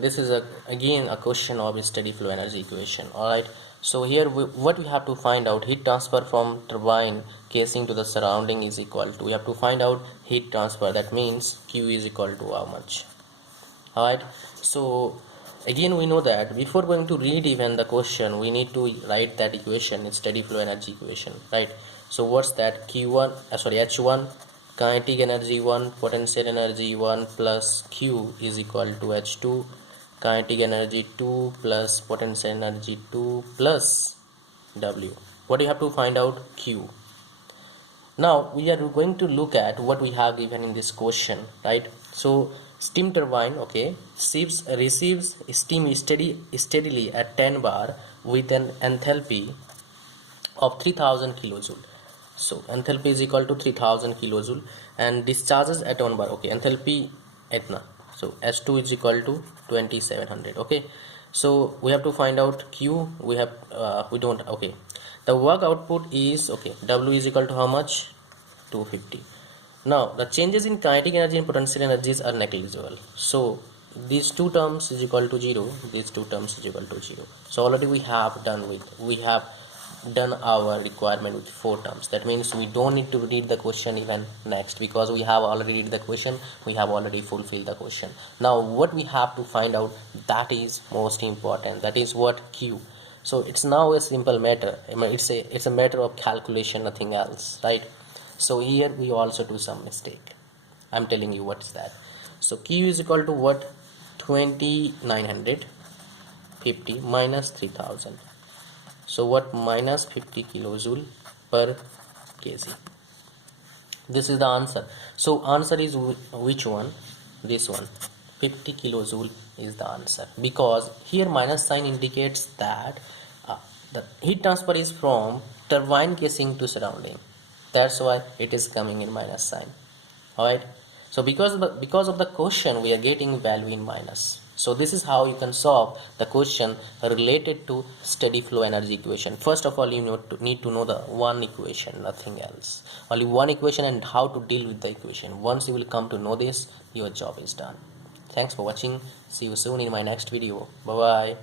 this is again a question of a steady flow energy equation. Alright, so here what we have to find out, heat transfer from turbine casing to the surrounding is equal to, we have to find out heat transfer, that means Q is equal to how much. Alright, so again we know that before going to read even the question, we need to write that equation, it's steady flow energy equation, right? So what's that? Q1 H1 kinetic energy 1 potential energy 1 plus Q is equal to H2 kinetic energy 2 plus potential energy 2 plus W. What do you have to find out? Q. Now we are going to look at what we have given in this question, right? So steam turbine, okay, receives steam steadily at 10 bar with an enthalpy of 3000 kilojoule. So enthalpy is equal to 3000 kilojoule and discharges at 1 bar, okay, enthalpy etna, so H2 is equal to 2700. okay, so we have to find out Q. We have we don't, okay, the work output is, okay, W is equal to how much? 250. Now the changes in kinetic energy and potential energies are negligible, so these two terms is equal to 0, these two terms is equal to 0. So already we have done our requirement with 4 terms. That means we don't need to read the question even next, because we have already read the question, we have already fulfilled the question. Now what we have to find out, that is most important, that is what Q. So it's now a simple matter, I mean, it's a matter of calculation, nothing else, right? So here we also do some mistake, I'm telling you what's that. So Q is equal to what? 2950 minus 3000. So what? Minus 50 kilojoule per kg. This is the answer. So answer is which one? This one. 50 kilojoule is the answer, because here minus sign indicates that the heat transfer is from turbine casing to surrounding. That's why it is coming in minus sign. Alright. So because of the question, we are getting value in minus. So this is how you can solve the question related to steady flow energy equation. First of all, you need to know the one equation, nothing else. Only one equation and how to deal with the equation. Once you will come to know this, your job is done. Thanks for watching. See you soon in my next video. Bye bye.